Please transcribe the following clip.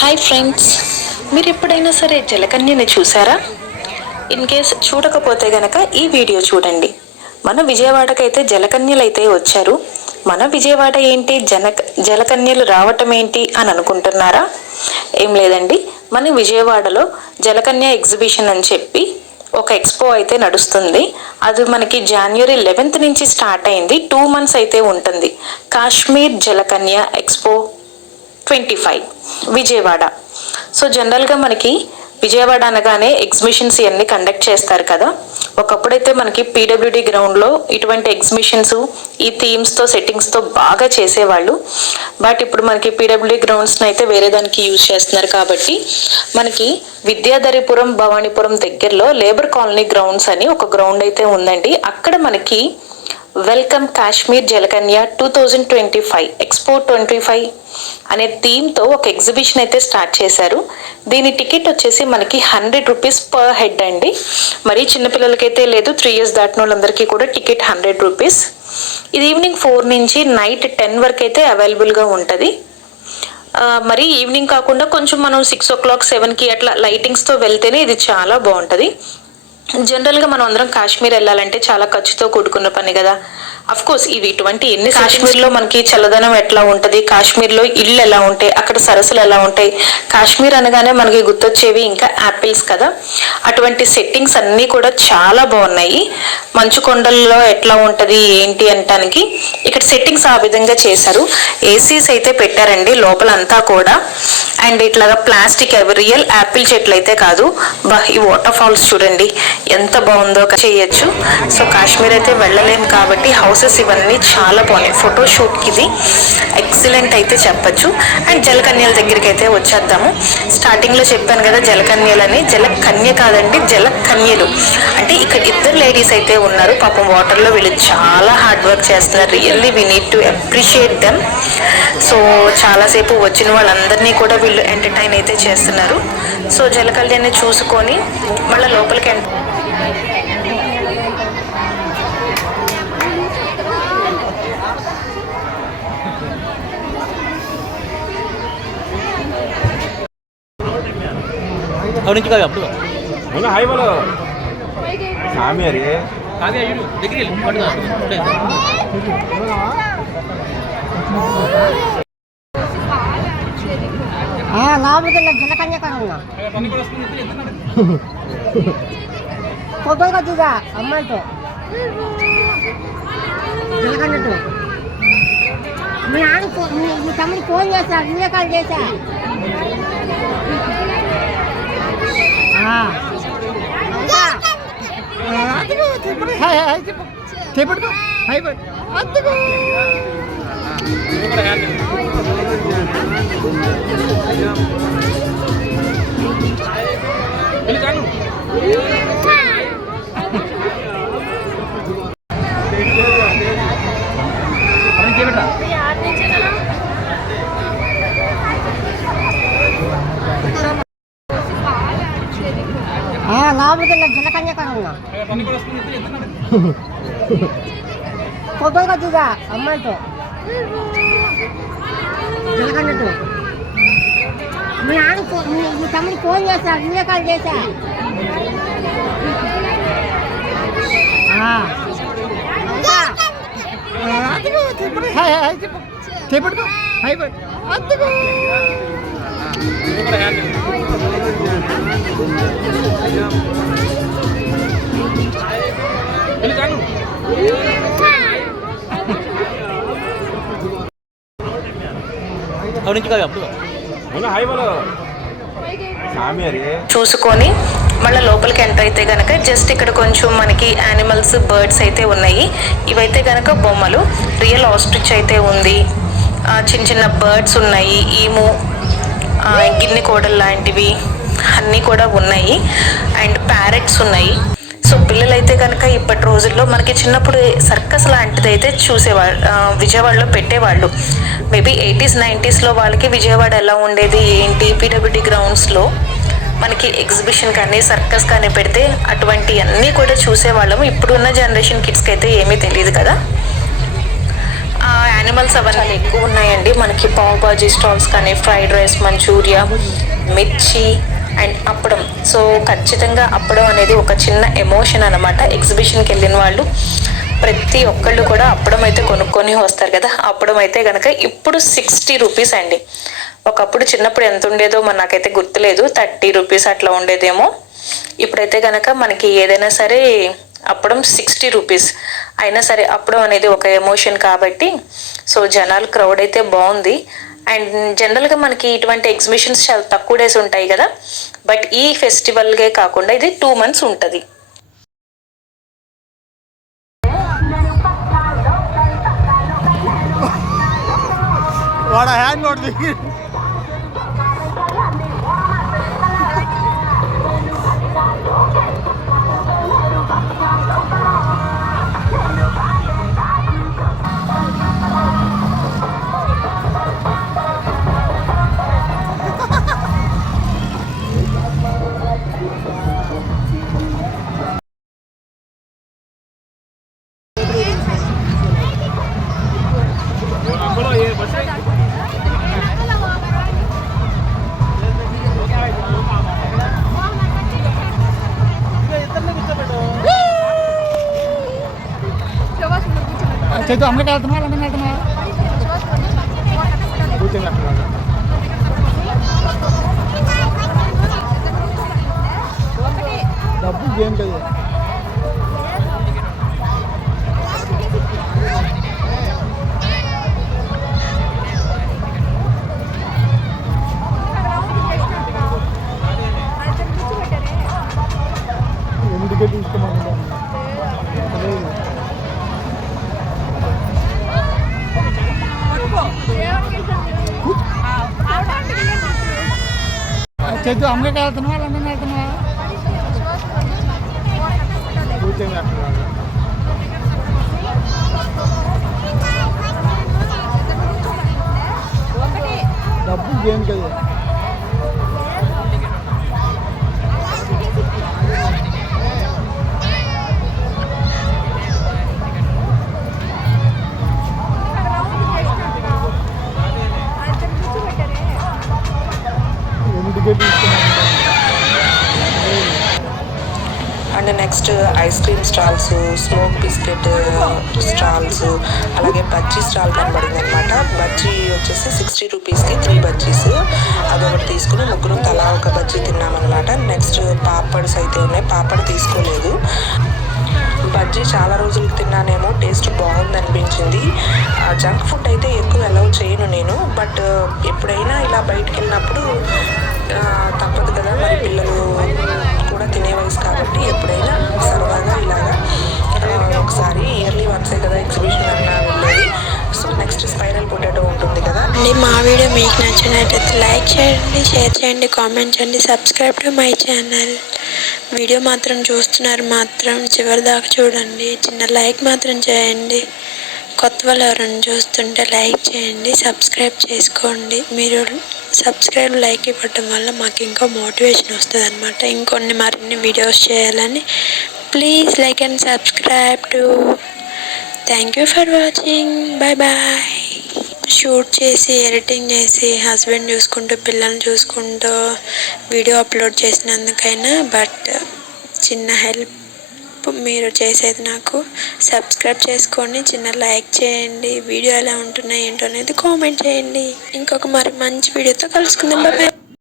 Hi friends, మీరు ఎప్పుడైనా సరే జలకన్యని చూసారా? ఇన్ కేస్ చూడకపోతే గనక ఈ వీడియో చూడండి. మన విజయవాడకైతే జలకన్యలు అయితే వచ్చారు. మన విజయవాడ ఏంటి, జలకన్యలు రావటం ఏంటి అని అనుకుంటున్నారా? ఏం లేదండి, మన విజయవాడలో జలకన్య ఎగ్జిబిషన్ అని చెప్పి ఒక ఎక్స్పో అయితే నడుస్తుంది. అది మనకి January 11th నుంచి స్టార్ట్ అయింది. 2 months అయితే ఉంటుంది. కాశ్మీర్ జలకన్య ఎక్స్పో 25 విజయవాడ. సో జనరల్గా మనకి విజయవాడ అనగానే ఎగ్జిబిషన్స్ ఇవన్నీ కండక్ట్ చేస్తారు కదా. ఒకప్పుడైతే మనకి PWD గ్రౌండ్లో ఇటువంటి ఎగ్జిబిషన్స్ ఈ థీమ్స్తో సెట్టింగ్స్తో బాగా చేసేవాళ్ళు. బట్ ఇప్పుడు మనకి PWD గ్రౌండ్స్ని అయితే వేరే దానికి యూజ్ చేస్తున్నారు. కాబట్టి మనకి విద్యాధరిపురం భవానీపురం దగ్గరలో లేబర్ కాలనీ గ్రౌండ్స్ అని ఒక గ్రౌండ్ అయితే ఉందండి. అక్కడ మనకి వెల్కమ్ కాశ్మీర్ జలకన్య 2025 ఎక్స్పో 25 అనే థీమ్తో ఒక ఎగ్జిబిషన్ అయితే స్టార్ట్ చేశారు. దీని టికెట్ వచ్చేసి మనకి 100 రూపీస్ పర్ హెడ్ అండి. మరి చిన్నపిల్లలకైతే లేదు, 3 years దాటిన వాళ్ళందరికీ కూడా టికెట్ 100 రూపీస్. ఇది ఈవినింగ్ 4 నుంచి నైట్ 10 వరకు అయితే అవైలబుల్గా ఉంటుంది. మరి ఈవినింగ్ కాకుండా కొంచెం మనం 6 o'clock 7కి అట్లా లైటింగ్స్తో వెళ్తేనే ఇది చాలా బాగుంటుంది. జనరల్గా మనం అందరం కాశ్మీర్ వెళ్ళాలంటే చాలా ఖర్చుతో కూడుకున్న పని కదా. అఫ్ కోర్స్ ఇటువంటి ఎన్ని కాశ్మీర్లో మనకి చల్లదనం ఎట్లా ఉంటుంది, కాశ్మీర్లో ఇళ్ళు ఎలా ఉంటాయి, అక్కడ సరస్సులు ఎలా ఉంటాయి, కాశ్మీర్ అనగానే మనకి గుర్తొచ్చేవి ఇంకా యాపిల్స్ కదా. అటువంటి సెట్టింగ్స్ అన్నీ కూడా చాలా బాగున్నాయి. మంచు కొండల్లో ఎట్లా ఉంటుంది ఏంటి అనటానికి ఇక్కడ సెట్టింగ్స్ ఆ విధంగా చేశారు. ఏసీస్ అయితే పెట్టారండి లోపల అంతా కూడా. అండ్ ఇట్లాగా ప్లాస్టిక్ రియల్ యాపిల్ చెట్లు అయితే కాదు. ఈ వాటర్ ఫాల్స్ చూడండి ఎంత బాగుందో చేయొచ్చు. సో కాశ్మీర్ అయితే వెళ్ళలేము కాబట్టి హౌసెస్ ఇవన్నీ చాలా బాగున్నాయి. ఫోటోషూట్కి ఇది ఎక్సలెంట్ అయితే చెప్పచ్చు. అండ్ జలకన్యల దగ్గరికి అయితే వచ్చేద్దాము. స్టార్టింగ్లో చెప్పాను కదా జలకన్యలని. జలకన్య కాదండి, జలకన్యలు. అంటే ఇక్కడ 2 లేడీస్ అయితే ఉన్నారు. పాపం వాటర్లో వీళ్ళు చాలా హార్డ్ వర్క్ చేస్తున్నారు. Really we need to appreciate them. So చాలాసేపు వచ్చిన వాళ్ళందరినీ కూడా వీళ్ళు ఎంటర్టైన్ అయితే చేస్తున్నారు. సో జలకన్యని చూసుకొని మళ్ళీ లోపలికి నుంచి కాదు అప్పుడు హాయ్ బోలో సామి అరే కావ్య ఇడు దగ్గరికి వెళ్ళి లోపలికి జలకన్య ఫోటోగా దిగా అమ్మాయితో జలకన్యతో. మీ తమ్ముడు ఫోన్ చేస్తా, వీడియో కాల్ చేశా. లోపలికి జలకన్య ఫోటోగా దిగా అమ్మాయితో జలకన్యతో. మీ తమ్ముడు ఫోన్ చేస్తా, వీడియో కాల్ చేశా. నుంచి కాదు అప్పుడు హాయ్ బోలో సామి అరే చూసుకొని మళ్ళీ లోపలికి ఎంటర్ అయితే కనుక జస్ట్ ఇక్కడ కొంచెం మనకి యానిమల్స్, బర్డ్స్ అయితే ఉన్నాయి. ఇవైతే కనుక బొమ్మలు. రియల్ ఆస్ట్రిచ్ అయితే ఉంది. చిన్న చిన్న బర్డ్స్ ఉన్నాయి, ఈము, గిన్నె కోడలు లాంటివి అన్నీ కూడా ఉన్నాయి. అండ్ ప్యారెట్స్ ఉన్నాయి. సో పిల్లలైతే కనుక ఇప్పటి రోజుల్లో మనకి చిన్నప్పుడు సర్కస్ లాంటిది అయితే విజయవాడలో పెట్టేవాళ్ళు. మేబీ 80s 90sలో వాళ్ళకి విజయవాడ ఎలా ఉండేది ఏంటి, PWD గ్రౌండ్స్లో మనకి ఎగ్జిబిషన్ కానీ సర్కస్ కానీ పెడితే అటువంటి అన్నీ కూడా చూసేవాళ్ళము. ఇప్పుడున్న జనరేషన్ కిడ్స్కి అయితే ఏమీ తెలియదు కదా. ఆ యానిమల్స్ అవన్నీ చాలా ఎక్కువ ఉన్నాయండి. మనకి పావ్ బాజీ స్టాల్స్ కానీ, ఫ్రైడ్ రైస్, మంచూరియా, మిర్చి అండ్ అప్పడం. సో ఖచ్చితంగా అప్పడం అనేది ఒక చిన్న ఎమోషన్ అనమాట. ఎగ్జిబిషన్కి వెళ్ళిన వాళ్ళు ప్రతి ఒక్కళ్ళు కూడా అప్పడం అయితే కొనుక్కొని వస్తారు కదా. అప్పడం అయితే కనుక ఇప్పుడు 60 రూపీస్ అండి. ఒకప్పుడు చిన్నప్పుడు ఎంత ఉండేదో నాకైతే గుర్తులేదు, 30 రూపీస్ అట్లా ఉండేదేమో. ఇప్పుడైతే కనుక మనకి ఏదైనా సరే అప్పడం 60 రూపీస్. అయినా సరే అప్పడం అనేది ఒక ఎమోషన్ కాబట్టి సో జనాలు క్రౌడ్ అయితే బాగుంది. అండ్ జనరల్గా మనకి ఇటువంటి ఎగ్జిబిషన్స్ చాలా తక్కువ డేస్ ఉంటాయి కదా, బట్ ఈ ఫెస్టివల్గే కాకుండా ఇది 2 months ఉంటుంది. వాడు హ్యాండ్ కొడుతుంది. చైతు అమ్మకి వెళ్తున్నా లండన్ వెళ్తున్నా డబ్బు గేమ్ కదా. ఎందుకే తీసుకోమన్నా చైతు అమ్మకి వెళ్తున్నా లండన్ వెళ్తున్నా డబ్బు గేమ్ కదా. ఎందుకే తీసుకున్నా. And next ice cream stalls, smoke biscuit stalls, అలాగే బజ్జీ స్టాల్ కనబడింది అనమాట. బజ్జీ వచ్చేసి 60 రూపీస్కి 3 బజ్జీస్. అదొకటి తీసుకుని ముగ్గురం తలా ఒక బజ్జీ తిన్నామన్నమాట. నెక్స్ట్ పాపడ్స్ అయితే ఉన్నాయి, పాపడ్ తీసుకోలేదు. బజ్జీ చాలా రోజులకి తిన్నానేమో, టేస్ట్ బాగుంది అనిపించింది. జంక్ ఫుడ్ అయితే ఎక్కువ అలౌ చేయను నేను, బట్ ఎప్పుడైనా ఇలా బయటికి వెళ్ళినప్పుడు తప్పదు కదా, మరి పిల్లలు కూడా తినే వయసు కాబట్టి ఎప్పుడైనా సరదాగా ఇలాగా ఒకసారి ఇయర్లీ వన్సే కదా ఎగ్జిబిషన్ అన్నా వెళ్ళేది. సో నెక్స్ట్ స్పైరల్ పొటాటో ఉంటుంది కదా. మా వీడియో మీకు నచ్చినట్టయితే లైక్ చేయండి, షేర్ చేయండి, కామెంట్ చేయండి, subscribe to my channel. Video మాత్రం చూస్తున్నారు మాత్రం చివరి దాకా చూడండి, చిన్న లైక్ మాత్రం చేయండి. కొత్త వాళ్ళు ఎవరైనా చూస్తుంటే లైక్ చేయండి, సబ్స్క్రైబ్ చేసుకోండి. మీరు సబ్స్క్రైబ్ లైక్ ఇవ్వడం వల్ల మాకు ఇంకా మోటివేషన్ వస్తుంది అనమాట, ఇంకొన్ని మరిన్ని వీడియోస్ చేయాలని. Please like and subscribe to. Thank you for watching. Bye bye. Shoot చేసి ఎడిటింగ్ చేసి హస్బెండ్ చూసుకుంటూ పిల్లల్ని చూసుకుంటూ వీడియో అప్లోడ్ చేసినందుకైనా బట్ చిన్న హెల్ప్ మీరు చేసేది నాకు. సబ్స్క్రైబ్ చేసుకోండి, చిన్న లైక్ చేయండి, వీడియో ఎలా ఉంటున్నాయి ఏంటో అనేది కామెంట్ చేయండి. ఇంకొక మరి మంచి వీడియోతో కలుసుకుందాం. బాయ్.